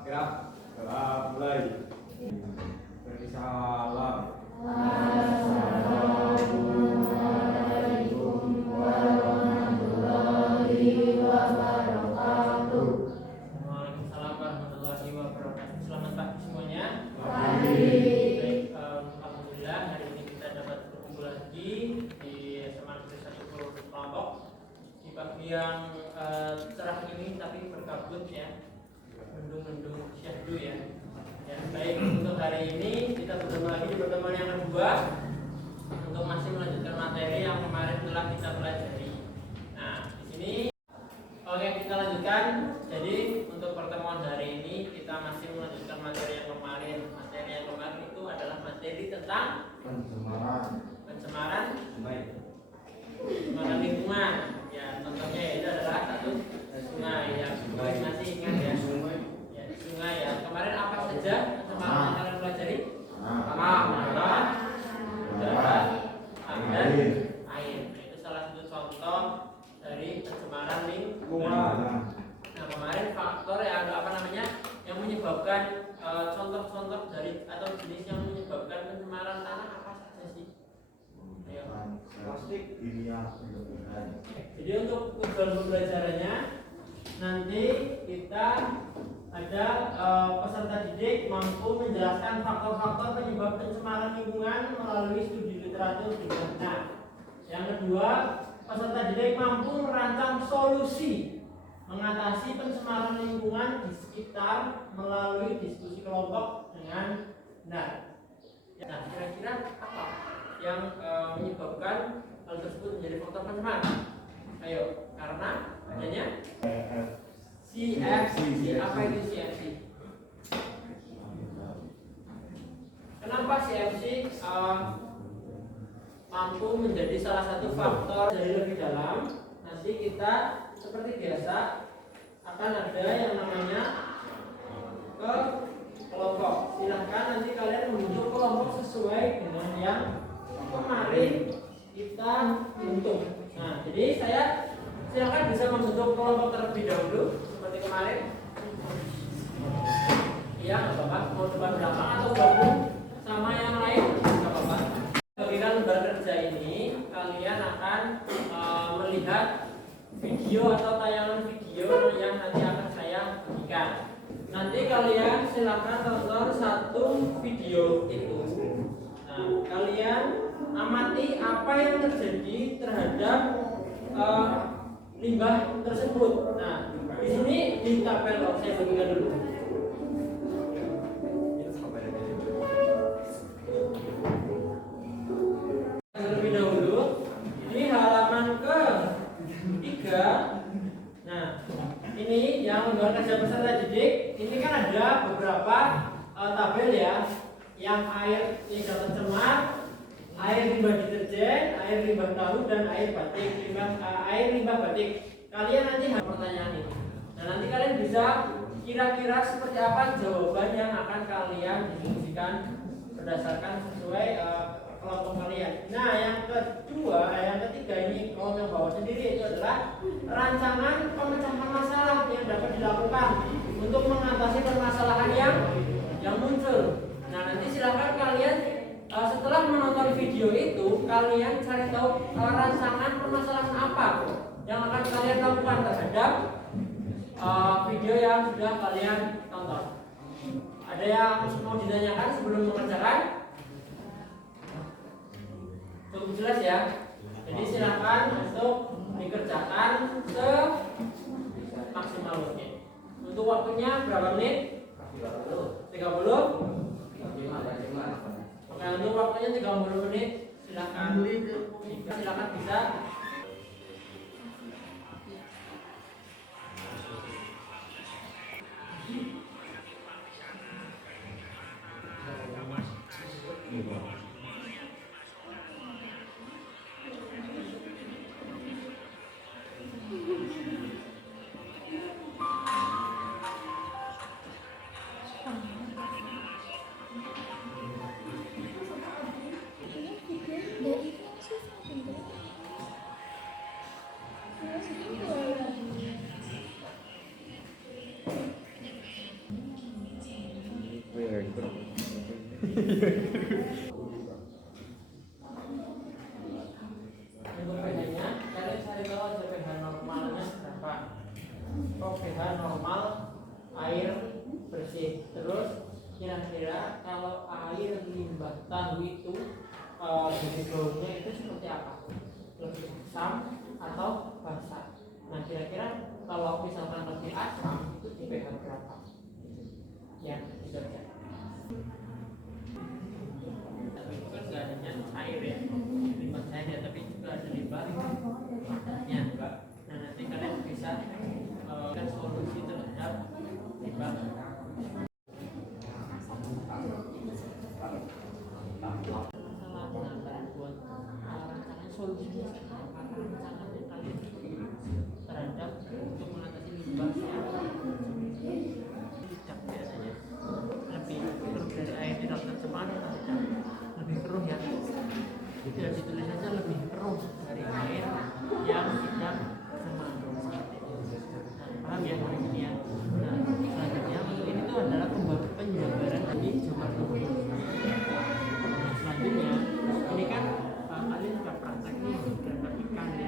gerak. Mulai. Beri salam. Assalamualaikum warahmatullahi wabarakatuh. Waalaikumsalam warahmatullahi wabarakatuh. Selamat pagi semuanya. Pagi. Baik, alhamdulillah hari ini kita dapat berkumpul lagi di SMA Negeri 1 Lombok di pagi yang cerah ini tapi berkabut ya, mendung-mendung syahdu ya. Ya, baik, untuk hari ini kita bertemu lagi di pertemuan yang kedua untuk masih melanjutkan materi yang kemarin telah kita pelajari. Nah, di sini oke, kita lanjutkan. Jadi untuk pertemuan hari ini kita masih melanjutkan materi yang kemarin. Materi yang kemarin itu adalah materi tentang pencemaran lingkungan. Ya, contohnya itu adalah satu sungai. Ya, masih ingat ya? Ya, sungai ya. Kemarin apa saja pencemaran yang kalian pelajari? Pertama, udara, dan air. Itu salah satu contoh dari pencemaran lingkungan. Nah, kemarin faktor yang yang menyebabkan contoh-contoh dari atau jenis yang menyebabkan pencemaran tanah apa saja sih? Ayo. Plastik, kimia, Jadi untuk tujuan pembelajarannya nanti kita ada peserta didik mampu menjelaskan faktor-faktor penyebab pencemaran lingkungan melalui studi literatur juga. Nah, yang kedua, peserta didik mampu merancang solusi mengatasi pencemaran lingkungan di sekitar melalui diskusi kelompok dengan benar. Nah, kira-kira apa yang menyebabkan hal tersebut menjadi faktor pencemaran? Ayo, karena adanya CFC. Apa itu CFC? Kenapa CFC mampu menjadi salah satu faktor? Dari lebih dalam, nanti kita seperti biasa akan ada yang namanya ke kelompok. Silahkan nanti kalian membentuk kelompok sesuai dengan yang kemarin kita bentuk. Nah, jadi saya silakan bisa membentuk kelompok terlebih dahulu seperti kemarin. Iya, nggak apa-apa. Mau depan belakang atau gabung sama yang lain, nggak apa-apa. Bagikan lembar kerja ini, kalian akan melihat video atau tayangan video yang nanti akan saya bagikan. Nanti kalian silakan tonton satu video itu. Nah, kalian amati apa yang terjadi terhadap limbah tersebut. Nah, di sini di tabel saya bagikan dulu. Terlebih dahulu, ini halaman ke-3. Nah, ini yang lembar kerja peserta didik. Ini kan ada beberapa tabel ya, yang air tidak tercemar, air limbah deterjen, air limbah tahu, dan air batik, air limbah batik. Kalian nanti harus pertanyaan ini. Nah, nanti kalian bisa kira-kira seperti apa jawaban yang akan kalian diskusikan berdasarkan sesuai kelompok kalian. Nah, yang ketiga ini kolom yang bawah sendiri itu adalah rancangan pemecahan masalah yang dapat dilakukan untuk mengatasi permasalahan yang muncul. Nah, nanti silakan kalian setelah menonton video itu kalian cari tahu rancangan permasalahan apa yang akan kalian lakukan terhadap video yang sudah kalian tonton. Ada yang mau ditanyakan sebelum mengerjakan? Cukup jelas ya. Jadi silakan untuk dikerjakan semaksimal mungkin. Untuk waktunya berapa menit? 30. Oke, untuk waktunya 30 menit. Silakan bisa. Untuk pH-nya, kalian cari tahu aja pH normalnya berapa. Kok pH normal air bersih. Terus kira-kira kalau air limbah tahu itu dari baunya itu seperti apa? Lebih asam atau basah? Nah kira-kira kalau misalkan lebih asam itu di pH berapa? Ya, itu aja. Tapi itu kan nggak hanya air ya, limbah saja, tapi juga ada limbah matanya Mbak. Nah nanti kalian bisa kan solusi terhadap limbah. Solusinya apa rancangannya kalian terhadap untuk mengatasi limbahnya tidak biasanya lebih keruh dari air tidak tercemar lebih keruh ya tidak ditulis saja lebih keruh dari air yang tidak tercemar seperti itu. Nah, paham ya hari ini ya. Nah selanjutnya ini itu adalah penjabaran dari Jakarta. Nah selanjutnya ini kan kalian sudah praktek nih gambar ikan di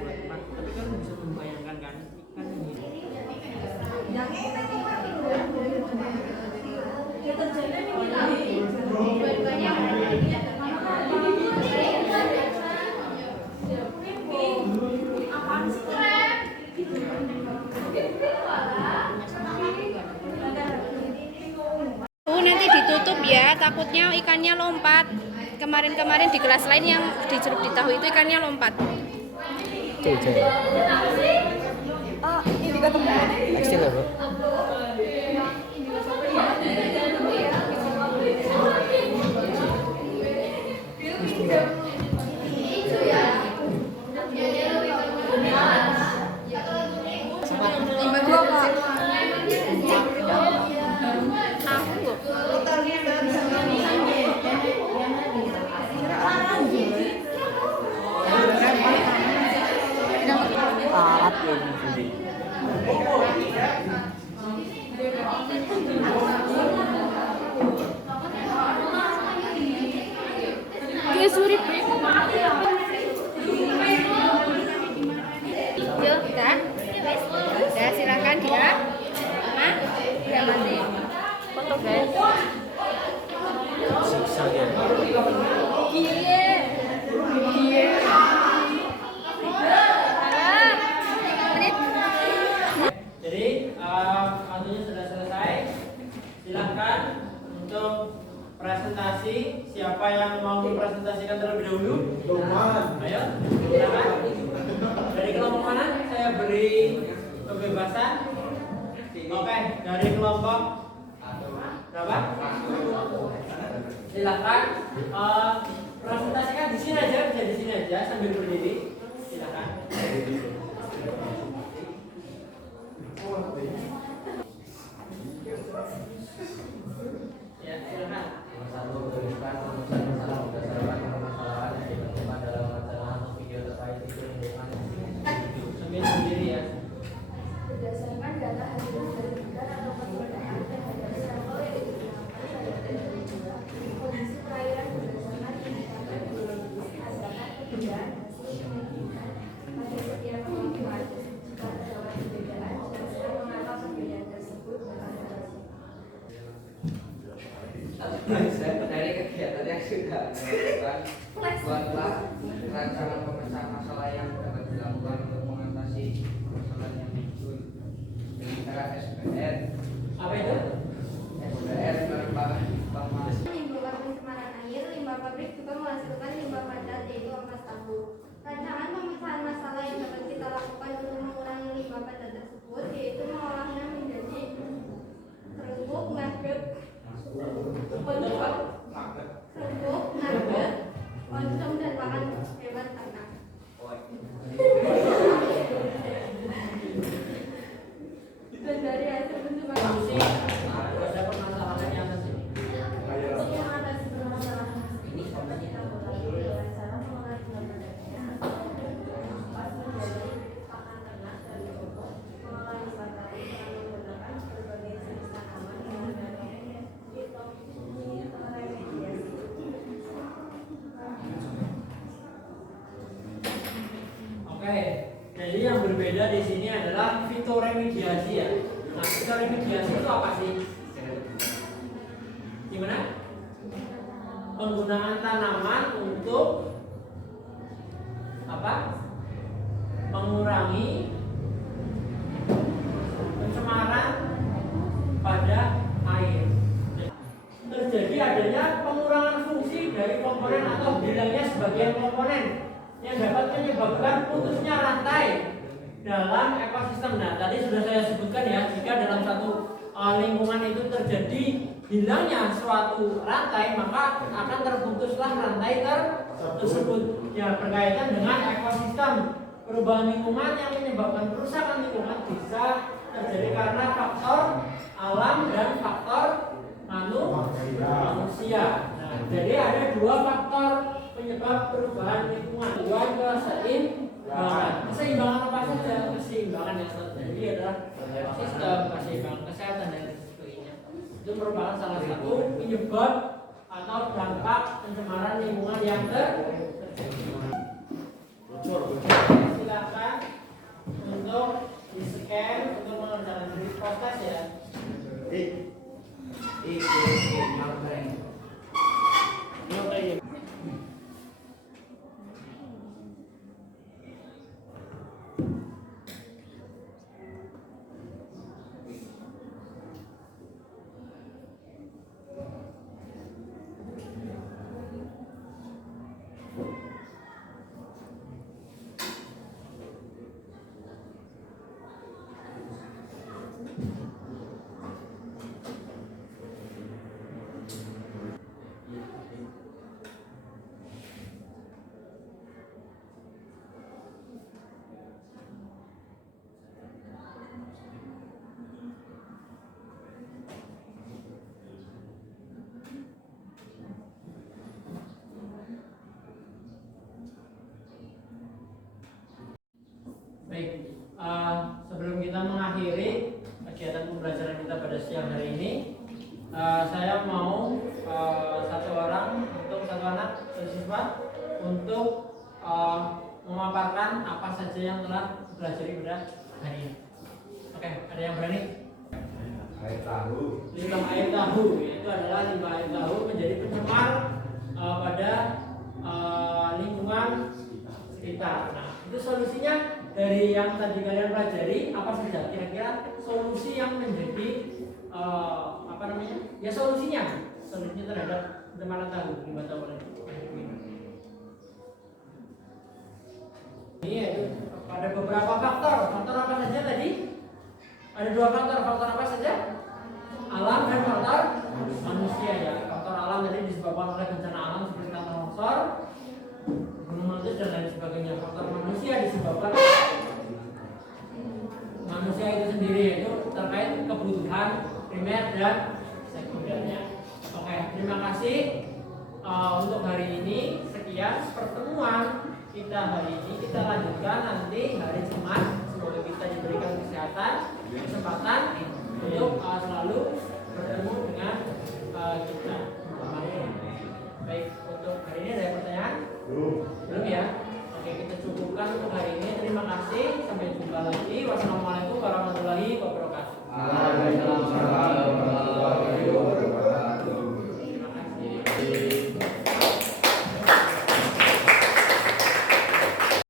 buat tempat, tapi kalian bisa membayangkan kan ikan ini. Nanti ditutup ya, takutnya ikannya lompat. Kemarin-kemarin di kelas lain yang dicelup di tahu itu ikannya lompat. Ah, ini kata Tekstil apa? Limbah dua Kak. Alat ya. Surip. Yuk, udah. Udah silakan dia. Mama, udah mandi. Foto guys. Siksa ya. Jadi waktunya sudah selesai. Silahkan untuk presentasi. Siapa yang mau mempresentasikan terlebih dahulu? Ayo, silakan. Dari kelompok mana? Saya beri kebebasan. Oke, dari kelompok berapa? Silakan presentasikan di sini aja, bisa di sini aja sambil berdiri. Silakan. Ya, silakan. Satu menuliskan rumusan masalah berdasarkan permasalahan yang ditemukan dalam majalah atau video terkait itu lingkungan Sambil sendiri ya. Berdasarkan data hasil penyelidikan atau penelitian terhadap sampel yang digunakan pada penelitian kondisi perairan berdasarkan indikator biologis asalkan perbedaan hasil penyelidikan pada setiap kelompok jika terdapat perbedaan jelaskan mengapa perbedaan tersebut berada. dari kegiatan yang sudah dilakukan buatlah rancangan pemecahan masalah yang dapat dilakukan untuk mengatasi permasalahan yang muncul dengan cara SPR. Apa itu? SPR merupakan informasi Menimbulkan pencemaran air, limbah pabrik juga menghasilkan limbah padat yaitu ampas tahu. Rancangan pemecahan masalah yang dapat kita lakukan untuk mengurangi limbah padat tersebut yaitu mengolahnya menjadi kerupuk, nugget, konsum dan pakan hewan ternak. Dan dari hasil pencemaran Jadi yang berbeda di sini adalah fitoremediasi ya. Nah, fitoremediasi itu apa sih? Gimana? Penggunaan tanaman untuk apa? Mengurangi pencemaran pada air. Terjadi adanya pengurangan fungsi dari komponen atau hilangnya sebagian komponen yang dapat menyebabkan putusnya rantai dalam ekosistem. Nah, tadi sudah saya sebutkan ya, jika dalam satu lingkungan itu terjadi hilangnya suatu rantai, maka akan terputuslah rantai tersebut. Ya, berkaitan dengan ekosistem. Perubahan lingkungan yang menyebabkan kerusakan lingkungan bisa terjadi karena faktor alam dan faktor manusia. Nah, jadi ada dua faktor penyebab perubahan lingkungan. Dua keseimbangan. Keseimbangan apa saja? Keseimbangan yang terjadi adalah sistem, keseimbangan kesehatan dan sebagainya. Itu merupakan salah satu penyebab atau dampak pencemaran lingkungan yang terjadi. Silakan untuk di-scan untuk mengerjakan proses ya. Baik, sebelum kita mengakhiri kegiatan pembelajaran kita pada siang hari ini, saya mau satu anak siswa untuk memaparkan apa saja yang telah dipelajari pada hari ini. Oke, ada yang berani? Air tahu. Limbah air tahu, yaitu adalah limbah air tahu menjadi pencemar pada lingkungan sekitar. Nah, itu solusinya dari yang tadi kalian pelajari apa saja? Kira-kira solusi yang menjadi ya solusinya terhadap pencemaran tahu limbah tahu ini yaitu ada beberapa faktor apa saja tadi? Ada dua faktor apa saja? Alam dan faktor manusia ya. Faktor alam tadi disebabkan oleh bencana alam seperti tanah longsor, gunung meletus dan lain sebagainya. Faktor manusia disebabkan manusia itu sendiri, yaitu terkait kebutuhan primer dan sekundernya. Oke, terima kasih untuk hari ini. Sekian pertemuan kita hari ini. Kita lanjutkan nanti hari Jumat. Semoga kita diberikan kesempatan untuk selalu bertemu dengan kita.